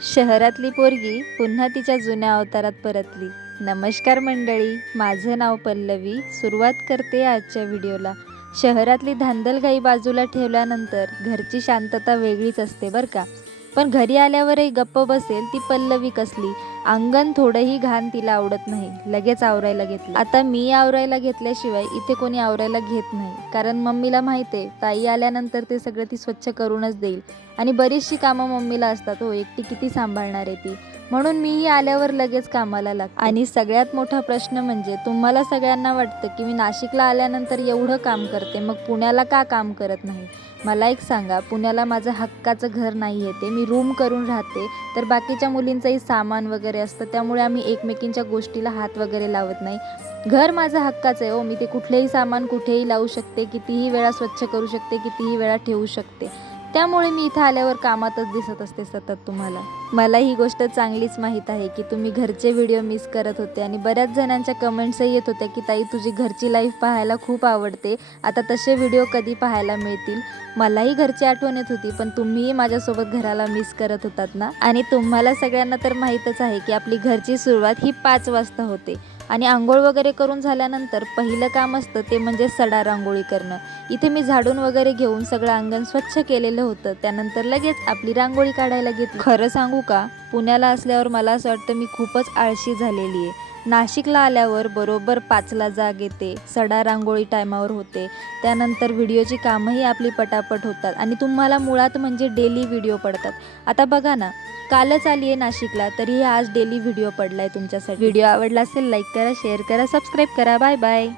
शहरातली पोरगी पुन्हा तिच्या जुन्या अवतारात परतली। नमस्कार मंडळी, माझं नाव पल्लवी। सुरुवात करते आजच्या व्हिडिओला। शहरातली धांदलघाई बाजूला ठेवल्यानंतर घरची शांतता वेगळीच असते बरं का। पण घरी आल्यावरही गप्प बसेल ती पल्लवी कसली। अंगण थोडंही घाण तिला आवडत नाही, लगेच आवरायला घेतलं। आता मी आवरायला घेतल्याशिवाय इथे कोणी आवरायला घेत नाही, कारण मम्मीला माहिती आहे ताई आल्यानंतर ते सगळं ती स्वच्छ करूनच देईल। आणि बरीचशी कामं मम्मीला असतात हो, एकटी किती सांभाळणार आहे ती। म्हणून मीही आल्यावर लगेच कामाला लागते। आणि सगळ्यात मोठा प्रश्न म्हणजे तुम्हाला सगळ्यांना वाटतं की मी नाशिकला आल्यानंतर एवढं काम करते, मग पुण्याला का काम करत नाही। मला एक सांगा, पुण्याला माझं हक्काचं घर नाही आहे, ते मी रूम करून राहते, तर बाकीच्या मुलींचंही सामान वगैरे असतं, त्यामुळे आम्ही एकमेकींच्या गोष्टीला हात वगैरे लावत नाही। घर माझं हक्काचं आहे हो, मी ते कुठलेही सामान कुठेही लावू शकते, कितीही वेळा स्वच्छ करू शकते, कितीही वेळा ठेवू शकते। त्यामुळे मी इथं आल्यावर कामातच दिसत असते सतत तुम्हाला। मला ही गोष्ट चांगलीच माहीत आहे की तुम्ही घरचे व्हिडिओ मिस करत होते, आणि बऱ्याच जणांच्या कमेंट्सही येत होत्या की ताई तुझी घरची लाईफ पाहायला खूप आवडते, आता तसे व्हिडिओ कधी पाहायला मिळतील। मलाही घरची आठवण येत होती, पण तुम्हीही माझ्यासोबत घराला मिस करत होतात ना। आणि तुम्हाला सगळ्यांना तर माहीतच आहे की आपली घरची सुरुवात ही 5 वाजता होते, आणि आंघोळ वगैरे करून झाल्यानंतर पहिलं काम असतं ते म्हणजे सडा रांगोळी करणं। इथे मी झाडून वगैरे घेऊन सगळं अंगण स्वच्छ केलेलं होतं, त्यानंतर लगेच आपली रांगोळी काढायला घेतली। खरं सांगू का, पुण्याला असल्यावर मला असं वाटतं मी खूपच आळशी झालेली आहे। नाशिकला आल्यावर बरोबर 5ला जाग येते, सडा रांगोळी टायमावर होते, त्यानंतर व्हिडिओची कामंही आपली पटापट होतात, आणि तुम्हाला मुळात म्हणजे डेली व्हिडिओ पडतात। आता बघा ना, कालच आली आहे नाशिकला, तरीही आज डेली व्हिडिओ पडलाय तुमच्यासाठी। व्हिडिओ आवडला असेल लाईक करा, शेअर करा, सबस्क्राईब करा। Bye bye.